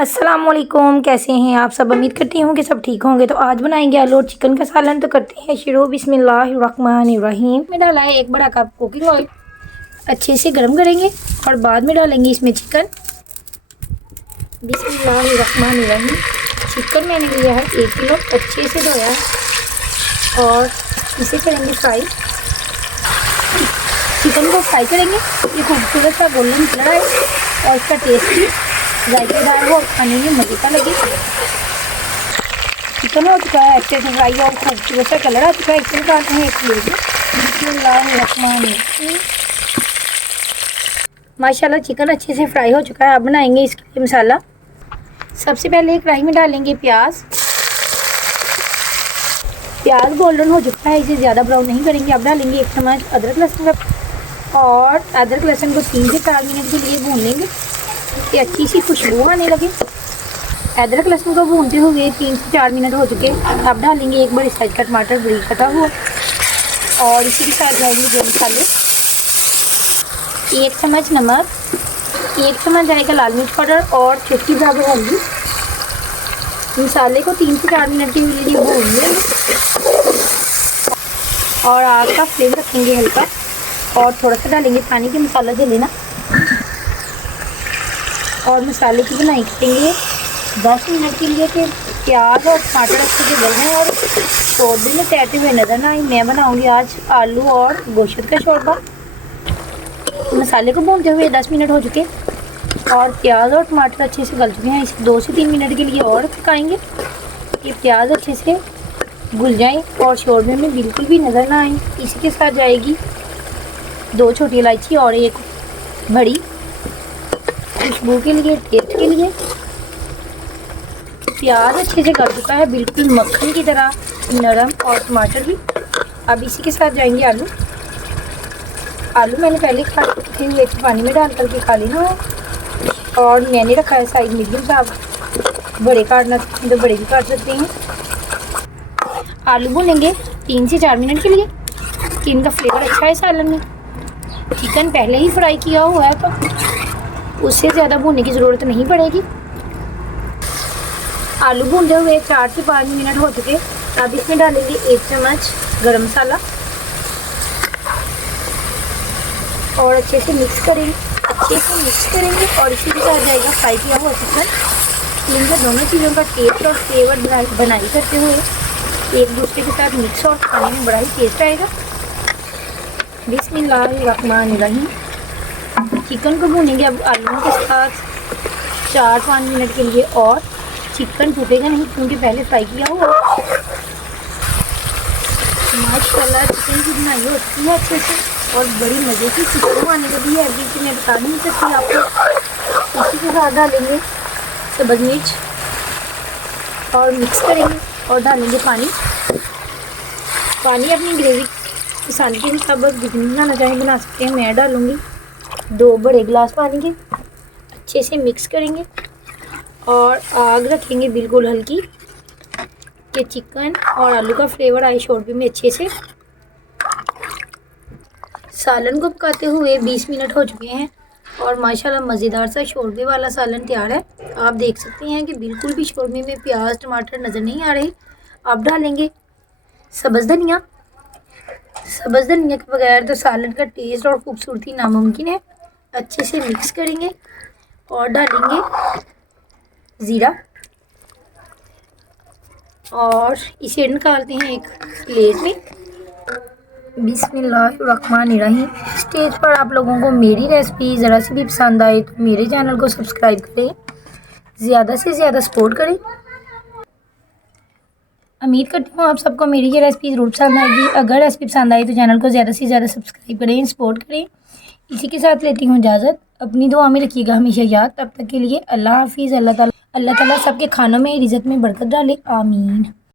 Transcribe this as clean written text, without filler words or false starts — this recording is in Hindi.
अस्सलाम वालेकुम, कैसे हैं आप सब। उम्मीद करती हूँ कि सब ठीक होंगे। तो आज बनाएंगे आलू और चिकन का सालन। तो करते हैं शुरू। बिस्मिल्लाहिर्रहमानिर्रहीम। में डाला है 1 बड़ा कप कुकिंग ऑयल, अच्छे से गर्म करेंगे और बाद में डालेंगे इसमें चिकन। बिस्मिल्लाहिर्रहमानिर्रहीम। चिकन मैंने लिया है 1 किलो, अच्छे से धोया है और इसे करेंगे फ्राई। चिकन को फ्राई करेंगे। ये खूबसूरत सा गोल्डन कलर है और इसका टेस्ट भी जायकेदार हो, खाने में मज़े का लगे। चिकन हो चुका है अच्छे से फ्राई और खूबसूरत सा कलर आ चुका है। इसमें डालते हैं 1 प्लेट में। बिस्मिल्लाहिर्रहमानिर्रहीम। माशाल्लाह चिकन अच्छे से फ्राई हो चुका है। अब बनाएंगे इसके लिए मसाला। सबसे पहले एक कढ़ाई में डालेंगे प्याज। प्याज गोल्डन हो चुका है, इसे ज़्यादा ब्राउन नहीं करेंगे। अब डालेंगे 1 चम्मच अदरक लहसुन का, और अदरक लहसुन को 3 से 4 मिनट के लिए भून लेंगे कि अच्छी सी खुशबू आने लगे। अदरक लहसुन को भूनते हुए 3 से 4 मिनट हो चुके। अब डालेंगे 1 बड़ी साइज का टमाटर बरीक कटा हुआ, और इसी के साथ जाएंगे जो मसाले। 1 चम्मच नमक, 1 चम्मच जाएगा लाल मिर्च पाउडर और चुटकी बराबर हल्दी। मसाले को 3 से 4 मिनट के लिए भून लेंगे और आग का फ्लेम रखेंगे हल्का, और थोड़ा सा डालेंगे पानी के मसाला जले ना। और मसाले की बनाई करेंगे 10 मिनट के लिए कि प्याज और टमाटर अच्छे से गल जाएं और शोरबे में तैरते हुए नज़र ना आए। मैं बनाऊंगी आज आलू और गोश्त का शोरबा। मसाले को भूनते हुए 10 मिनट हो चुके और प्याज और टमाटर अच्छे से गल चुके हैं। इसे 2 से 3 मिनट के लिए और पकाएंगे कि प्याज अच्छे से घुल जाएं और शोरबे में बिल्कुल भी नज़र ना आए। इसी के साथ जाएगी 2 छोटी इलायची और 1 बड़ी, खुशबू के लिए, टेस्ट के लिए। प्याज अच्छे से गल चुका है, बिल्कुल मक्खन की तरह नरम, और टमाटर भी। अब इसी के साथ जाएंगे आलू। आलू मैंने पहले काटे हुए पानी में डाल करके खा लेना है, और मैंने रखा है साइज मीडियम सा। बड़े काटना चाहते हैं तो बड़े भी काट सकते हैं। आलू भूनेंगे 3 से 4 मिनट के लिए कि इनका फ्लेवर अच्छा है सालन में। चिकन पहले ही फ्राई किया हुआ है तो उससे ज़्यादा भूनने की ज़रूरत नहीं पड़ेगी। आलू भूनते हुए 4 से 5 मिनट हो चुके। अब इसमें डालेंगे 1 चम्मच गरम मसाला और अच्छे से मिक्स करेंगे। और इसी के साथ जाएगा फ्राई किया हुआ चिकन। इन दोनों चीज़ों का टेस्ट और फ्लेवर बनाई करते हुए एक दूसरे के साथ मिक्स और खाने में बड़ा ही टेस्ट आएगा। बिस्मिल्लाहिर्रहमानिर्रहीम। चिकन को भूनेंगे अब आलूओं के साथ 4-5 मिनट के लिए, और चिकन टूटेगा नहीं क्योंकि पहले फ्राई किया हुआ। माशाल्लाह चिकन की बनाई होती है अच्छे से और बड़ी मज़े की खुशबू आने लगी है। अभी कि मैं बता नहीं सकती आपको। इसी के साथ डालेंगे सब्ज़ मिर्च और मिक्स करेंगे और डालेंगे पानी अपनी ग्रेवी पसंद के मुताबिक जितनी बनाना चाहें बना सकते हैं। मैं डालूँगी 2 बड़े गिलास पानी के। अच्छे से मिक्स करेंगे और आग रखेंगे बिल्कुल हल्की कि चिकन और आलू का फ्लेवर आए शोरबे में अच्छे से। सालन को पकाते हुए 20 मिनट हो चुके हैं और माशाल्लाह मज़ेदार सा शोरबे वाला सालन तैयार है। आप देख सकते हैं कि बिल्कुल भी शोरबे में प्याज टमाटर नज़र नहीं आ रहे। अब डालेंगे सब्ज़ धनिया के बगैर तो सालन का टेस्ट और खूबसूरती नामुमकिन है। अच्छे से मिक्स करेंगे और डालेंगे ज़ीरा, और इसे निकालते हैं एक प्लेट में। बिस्मिल्लाहिर्रहमानिर्रहीम। स्टेज पर आप लोगों को मेरी रेसिपी ज़रा सी भी पसंद आए तो मेरे चैनल को सब्सक्राइब करें, ज़्यादा से ज़्यादा सपोर्ट करें। उम्मीद करती हूँ आप सबको मेरी ये रेसिपी ज़रूर पसंद आएगी। अगर रेसिपी पसंद आई तो चैनल को ज़्यादा से ज़्यादा सब्सक्राइब करें, सपोर्ट करें। इसी के साथ लेती हूँ इजाज़त। अपनी दुआ में रखिएगा हमेशा याद। तब तक के लिए अल्लाह हाफिज़। अल्लाह ताला सबके खानों में रिज़्क़ में बरकत डाले, आमीन।